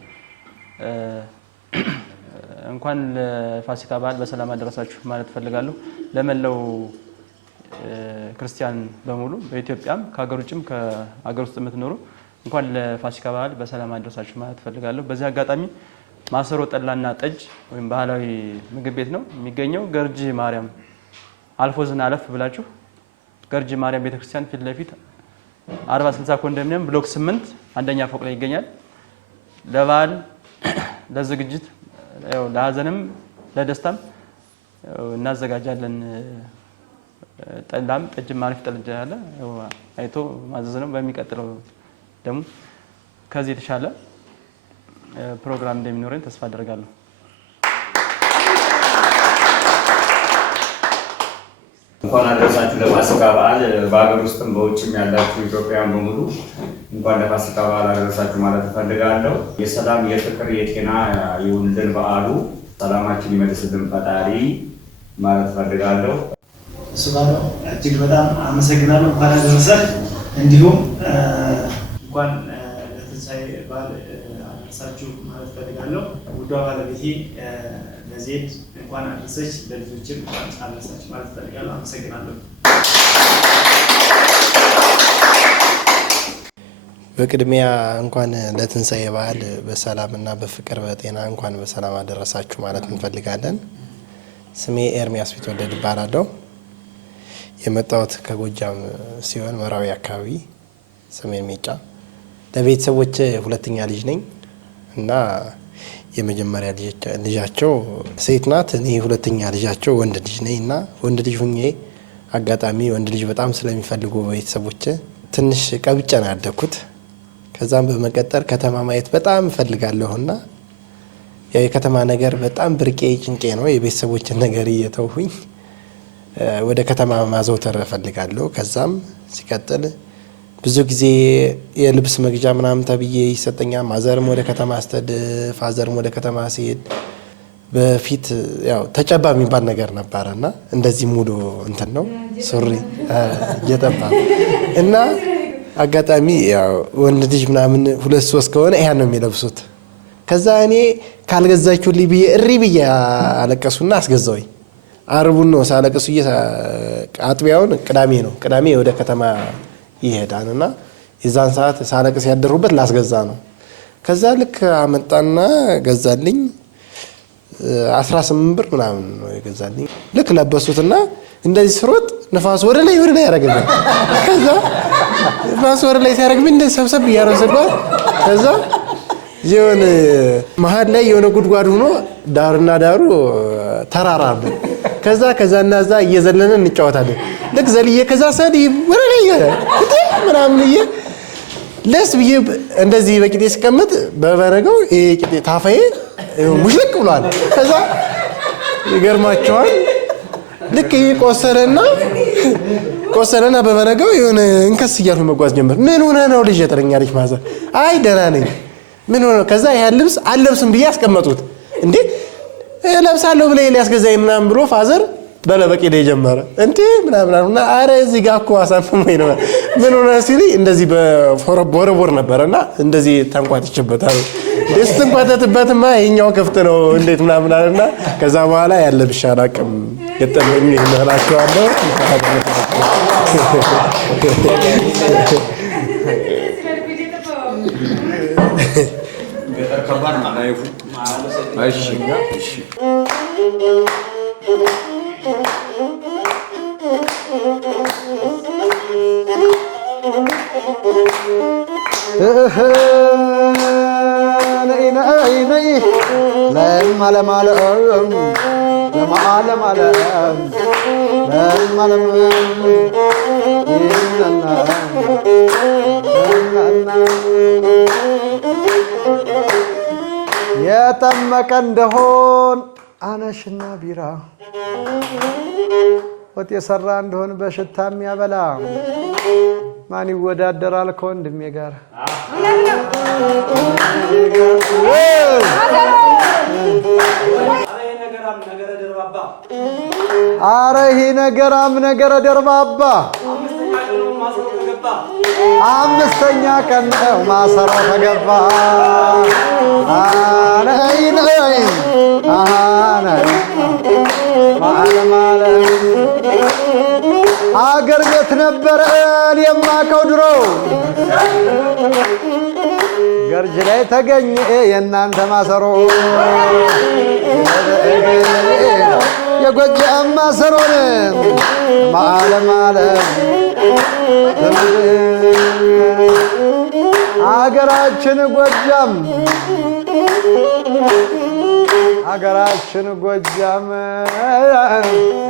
እንኳን ለፋሲካ በዓል በሰላም አደረሳችሁ ማለት ፈልጋለሁ። ለመላው ክርስቲያን በሙሉ በኢትዮጵያም ከሀገር ውጭም ከሀገር ውስጥ የምትኖሩ እንኳን ለፋሲካ በዓል በሰላም አደረሳችሁ ማለት ፈልጋለሁ። በዚህ አጋጣሚ ማሰሮ ጠላና ጠጅ ወይም ባህላዊ ምግብ ቤት ነው የሚገኘው ገርጂ ማርያም አልፎዝና አለፍ ብላችሁ ገርጂ ማርያም ቤተክርስቲያን ፊት ለፊት 40/60 ኮንዶሚኒየም ብሎክ 8 አንደኛ ፎቅ ላይ ይገኛል። ለበዓል ለዝግጅት ያው ለሀዘንም ለደስታም እናዘጋጃለን። ጠላም ጠጅም አሪፍ ጠጅ አለ። አይቶ ማዘዝ ነው። በሚቀጥለው ደግሞ ከዚህ የተሻለ ፕሮግራም እንደሚኖረን ተስፋ አደርጋለሁ። እንኳን አደረሳችሁ ለፋሲካ በዓል። በአገር ውስጥም በውጭም ያላችሁ ኢትዮጵያውያን በሙሉ እንኳን ለፋሲካ በዓል አደረሳችሁ ማለት እፈልጋለሁ። የሰላም የፍቅር የጤና ይሁንልን በዓሉ። ሰላማችን ይመልስልን ፈጣሪ ማለት እፈልጋለሁ። እሱ ባለው እጅግ በጣም አመሰግናለሁ። እንኳን አደረሰህ። እንዲሁም እንኳን ለትንሣኤ በዓል አደረሳችሁ ማለት እፈልጋለሁ። ውዷ ባለቤቴ ለዜድ እንኳን አደረሰች፣ ለልጆችም እንኳን አደረሳችሁ ማለት እፈልጋለሁ። አመሰግናለሁ። በቅድሚያ እንኳን ለትንሣኤ በዓል በሰላምና በፍቅር በጤና እንኳን በሰላም አደረሳችሁ ማለት እንፈልጋለን። ስሜ ኤርሚያስ ቢትወደድ እባላለሁ። የመጣሁት ከጎጃም ሲሆን መራዊ አካባቢ ሰሜን ሜጫ። ለቤተሰቦች ሁለተኛ ልጅ ነኝ እና የመጀመሪያ ልጃቸው ሴት ናት። እኔ ሁለተኛ ልጃቸው ወንድ ልጅ ነኝ እና ወንድ ልጅ ሁኜ አጋጣሚ ወንድ ልጅ በጣም ስለሚፈልጉ ቤተሰቦች ትንሽ ቀብጬ ነው ያደግኩት። ከዛም በመቀጠል ከተማ ማየት በጣም እፈልጋለሁና ያው የከተማ ነገር በጣም ብርቄ ጭንቄ ነው። የቤተሰቦችን ነገር እየተውሁኝ ወደ ከተማ ማዘውተር እፈልጋለሁ። ከዛም ሲቀጥል ብዙ ጊዜ የልብስ መግዣ ምናምን ተብዬ ይሰጠኛል። ማዘርም ወደ ከተማ ስትሄድ ፋዘርም ወደ ከተማ ሲሄድ በፊት ያው ተጨባ የሚባል ነገር ነበረና እንደዚህ ሙሉ እንትን ነው ሱሪ እየጠባ እና አጋጣሚ ያው ወንድ ልጅ ምናምን 2-3 ከሆነ ያን ነው የሚለብሱት። ከዛ እኔ ካልገዛችሁልኝ ብዬ እሪ ብዬ አለቀሱና አስገዛውኝ። አርቡን ነው ሳለቀሱ አጥቢያውን ቅዳሜ ወደ ከተማ ይሄዳልና የዛን ሰዓት ሳለቅስ ያደርሁበት ላስገዛ ነው። ከዛ ልክ አመጣና ገዛልኝ 18 ብር ምናምን ነው የገዛልኝ። ልክ ለበሱትና እንደዚህ ስሮጥ ንፋስ ወደ ላይ ያደርገኛል። ከዛ ንፋስ ወደ ላይ ሲያደርግብኝ እንደዚህ ሰብሰብ እያረሰባት ከዛ የሆነ መሀል ላይ የሆነ ጉድጓድ ሆኖ ዳርና ዳሩ ተራራ አለ። ከዛና እዛ እየዘለነ እንጫወታለን። ልክ ዘልዬ ከዛ ሰድ ወደ ላይ ምናምን ለስ ብዬ እንደዚህ በቂጤ ስቀመጥ በበረገው ይሄ ቂጤ ታፋዬ ሙሽልቅ ብሏል። ከዛ ይገርማቸዋል ልክ ይሄ ቆሰለና በበረገው የሆነ እንከስ እያልኩ መጓዝ ጀመር። ምን ሆነ ነው ልጅ ያጠረኛለች ማዘር። አይ ደህና ነኝ። ምን ሆነ? ከዛ ያን ልብስ አልለብስም ብዬ አስቀመጡት። እንዴ ለብሳለሁ ብለህ ሊያስገዛኝ ምናምን ብሎ ፋዘር በለበቂዴ ጀመረ። እንዴ ምናምን አረ እዚህ ጋር እኮ አሳምመኝ ነው። ምን ሆነ ሲል እንደዚህ በቦረቦር ነበርና እንደዚህ ተንቋጥቼበታል። ደስ ተንቋጥተበትማ ይሄኛው ክፍት ነው እንዴት ምናምን አለና ከዛ በኋላ ያለ ብሻላቅም ገጠመኝ ይመራቸዋለሁ። ገጠር ከባድ ነው ላይፉ። እሺ እሺ የጠመቀ እንደሆን አነሽና ቢራ ወጥ የሰራ እንደሆን በሽታ የሚያበላ ማን ይወዳደራል ከወንድሜ ጋር? አረ ይሄ ነገራም ነገረ ደርባባ አምስተኛ ቀን ነው ማሰሮ ተገባ። አነይ ነይ አነይ ማለ አገር ቤት ነበረ የማቀው ድሮ ገርጅ ላይ ተገኘ የእናንተ ማሰሮ የጎጃም ማሰሮን ማለ አገራችን ጎጃም አገራችን ጎጃም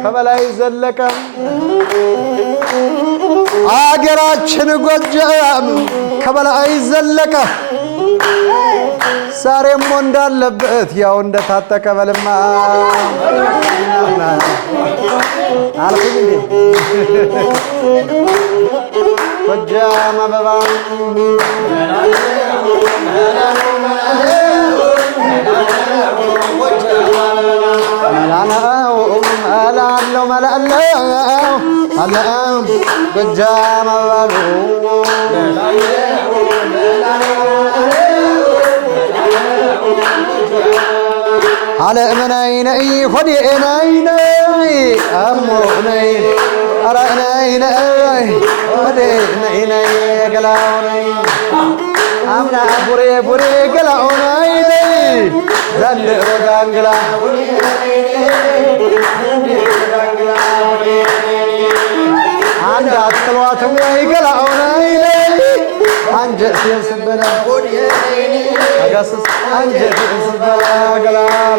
ከበላይ ዘለቀ አገራችን ጎጃም ከበላይ ዘለቀ ዛሬም እንዳለበት ያው እንደታጠቀ በልማ አልኩኝ እንዴ ጎጃም አበባ መላለው ጎጃም አበባ على مناي ناي خدي ناي ناي أمو ناي أرى ناي ناي خدي ناي ناي قلاو ناي أمنا بري بري قلاو ناي ناي زند رجان قلاو عند أطلعت ناي قلاو ناي ناي أنجز يسبنا أقصص أنجز يسبنا قلاو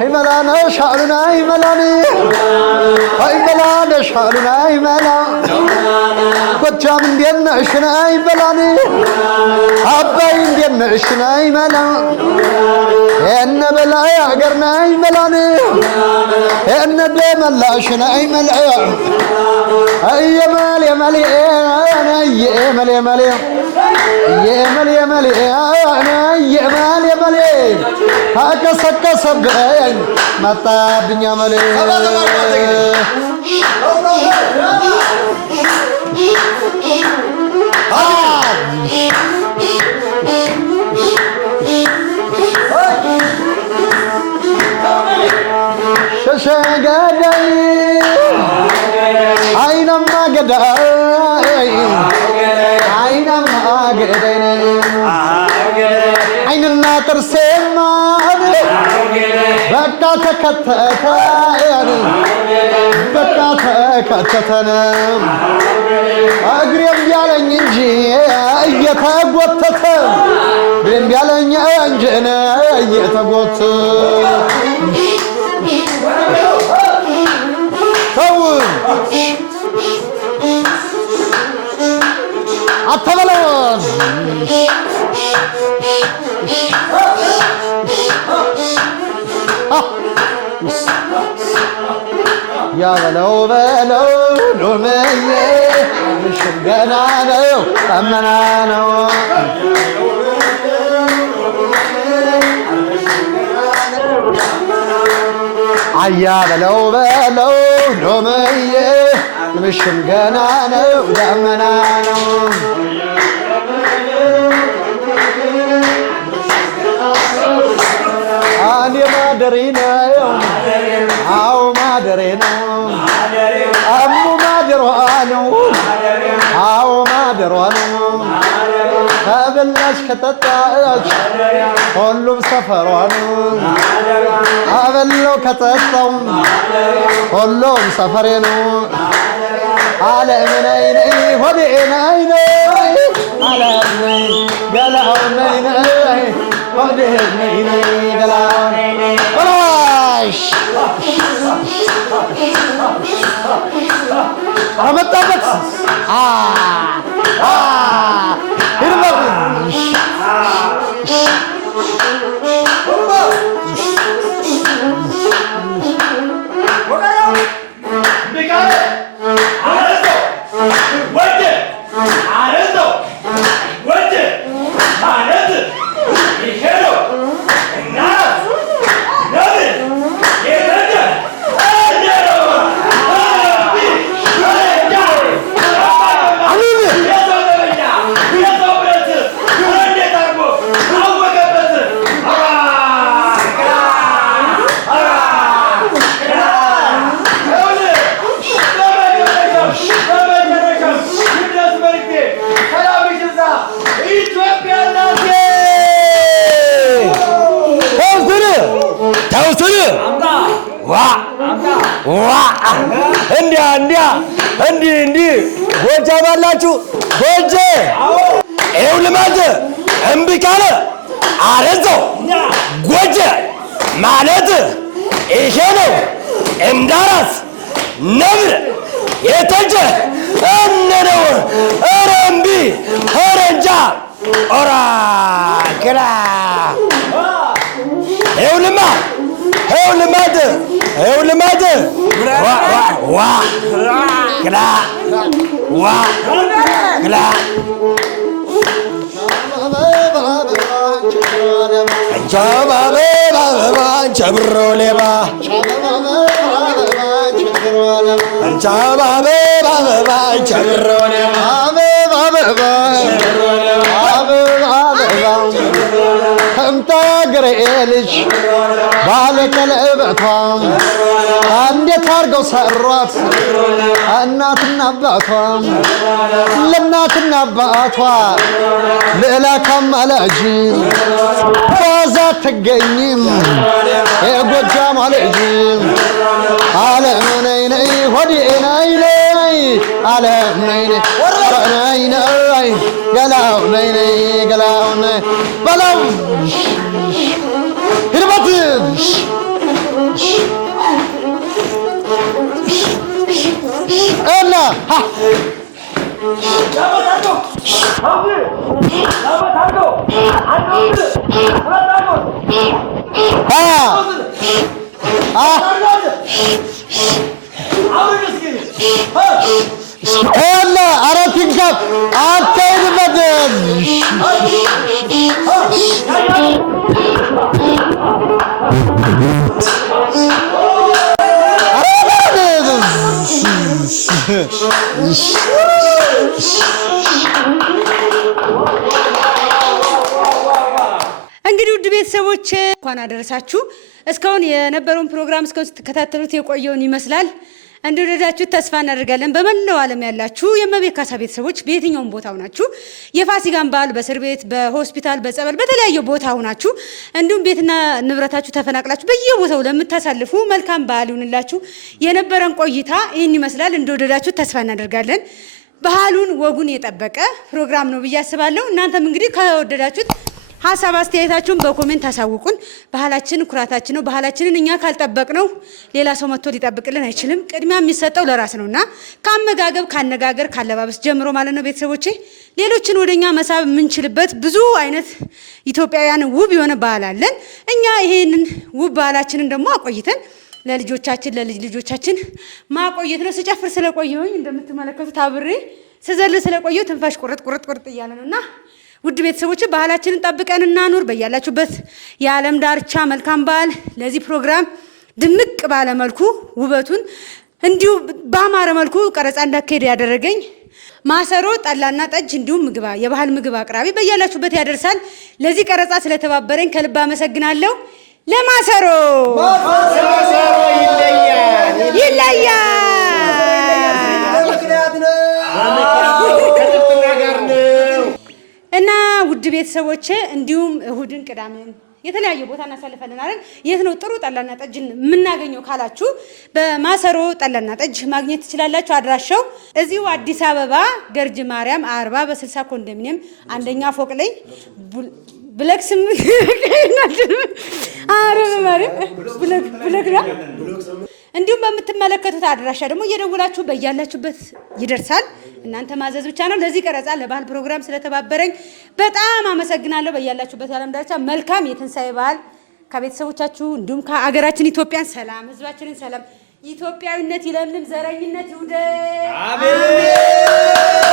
ملانا شعرنا ملاني هاي ملانا شعرنا ملا قدام دينا عشنا ملاني عباين دينا عشنا ملا إن بلا يعقرنا ملاني إن ديم الله عشنا ملا أي مال يا مالي أنا يا مال يا مالي يا مال يا مالي أنا يا مال يا مالي هاك سك سبعين متى بنيا مالي ششقدي أينما قدي أينما ከተተን በቃ ተከተተን እግሬም ቢያለኝ እንጂ እየተጎተተ እግሬም ቢያለኝ እንጂ እየተጎተተ ተውን አተበለውን ያ በለው በለው ሎመዬ ምሽም ገና ነው ጠመና ነው አያ በለው በለው ሎመዬ ምሽም ገና ነው ጠመና ነው አንዴ ማደሬ ነው አው ማደሬ ነው አሙ ማደሯ ነው አው ማደሯ ነው ከበላች ከጠጣች ሁሉም ሰፈሯ ነው አበለው ከጠጣው ሁሉም ሰፈሬ ነው ዓለም ነይ ነይ ሆዴ ነይ ነይ ዓለም ነይ ገላው ነይ ነይ ሆዴ ነይ ነይ ገላው በላሽ አመጣበት ይርበሽ እንዲህ ጎጃም አላችሁ ጎጄ ይኸው ልማት እምቢ ካለ አረዘው ጎጄ ማለት ይሄ ነው እንዳራስ ነብር የተጀ እነነው ኧረ እምቢ ኧረ እንጃ ኦራ ግራ ይኸው ልማት ዋ ግራ ዋ ግራ አንቻ ብሮ ሌባ አንቻ ብሮ ሌባ ከምታገሬ ልጅ ባለቀለበቷ እንዴት አድርገው ሰሯት እናትና አባቷ ለእናትና አባቷ ልዕላ ካማላጅ ዋዛ አትገኝም የጎጃሟ ልጅ ዓለም ነይ ነይ ሆዴ ነይ ነይ ዓለም ነይ ነይ ነይ ገላው ነይ ነይ ገላው ነይ በላው ሂድበት እና እና አራት ይንካት አትሄድበት እንግዲህ ውድ ቤተሰቦች እንኳን አደረሳችሁ። እስካሁን የነበረውን ፕሮግራም እስካሁን ስትከታተሉት የቆየውን ይመስላል። እንደወደዳችሁ ተስፋ እናደርጋለን። በመላው ዓለም ያላችሁ የእመቤት ካሳ ቤተሰቦች በየትኛውም ቦታ ሆናችሁ የፋሲካን በዓል በእስር ቤት፣ በሆስፒታል፣ በጸበል በተለያየ ቦታ ሆናችሁ እንዲሁም ቤትና ንብረታችሁ ተፈናቅላችሁ በየቦታው ለምታሳልፉ መልካም በዓል ይሁንላችሁ። የነበረን ቆይታ ይህን ይመስላል። እንደወደዳችሁ ተስፋ እናደርጋለን። ባህሉን ወጉን የጠበቀ ፕሮግራም ነው ብዬ አስባለሁ። እናንተም እንግዲህ ከወደዳችሁት ሀሳብ አስተያየታችሁን በኮሜንት ታሳውቁን። ባህላችን ኩራታችን ነው። ባህላችንን እኛ ካልጠበቅነው ሌላ ሰው መጥቶ ሊጠብቅልን አይችልም። ቅድሚያ የሚሰጠው ለራስ ነውና ከአመጋገብ፣ ካነጋገር፣ ካለባበስ ጀምሮ ማለት ነው። ቤተሰቦቼ ሌሎችን ወደኛ መሳብ የምንችልበት ብዙ አይነት ኢትዮጵያውያን ውብ የሆነ ባህል አለን። እኛ ይሄንን ውብ ባህላችንን ደግሞ አቆይተን ለልጆቻችን ለልጅ ልጆቻችን ማቆየት ነው። ስጨፍር ስለቆየሁኝ እንደምትመለከቱት አብሬ ስዘል ስለቆየሁ ትንፋሽ ቁርጥ ቁርጥ ቁርጥ እያለ ነውና ውድ ቤተሰቦች ባህላችንን ጠብቀን እናኑር። በያላችሁበት የዓለም ዳርቻ መልካም በዓል። ለዚህ ፕሮግራም ድምቅ ባለ መልኩ ውበቱን እንዲሁ በአማረ መልኩ ቀረጻ እንዳካሄድ ያደረገኝ ማሰሮ ጠላና ጠጅ እንዲሁም ምግብ የባህል ምግብ አቅራቢ በያላችሁበት ያደርሳል። ለዚህ ቀረጻ ስለተባበረኝ ከልብ አመሰግናለሁ። ለማሰሮ ይለያል እና ውድ ቤተሰቦቼ እንዲሁም እሁድን ቅዳሜን የተለያየ ቦታ እናሳልፋለን አይደል? የት ነው ጥሩ ጠላና ጠጅን የምናገኘው ካላችሁ በማሰሮ ጠላና ጠጅ ማግኘት ትችላላችሁ። አድራሻው እዚሁ አዲስ አበባ ገርጅ ማርያም 40 በ60 ኮንዶሚኒየም አንደኛ ፎቅ ላይ ብለክስም እንዲሁም በምትመለከቱት አድራሻ ደግሞ እየደውላችሁ በያላችሁበት ይደርሳል። እናንተ ማዘዝ ብቻ ነው። ለዚህ ቀረጻ ለባህል ፕሮግራም ስለተባበረኝ በጣም አመሰግናለሁ። በያላችሁበት የዓለም ዳርቻ መልካም የትንሣኤ በዓል ከቤተሰቦቻችሁ እንዲሁም ከአገራችን ኢትዮጵያን ሰላም፣ ህዝባችንን ሰላም፣ ኢትዮጵያዊነት ይለምልም፣ ዘረኝነት ይውደቅ። አሜን።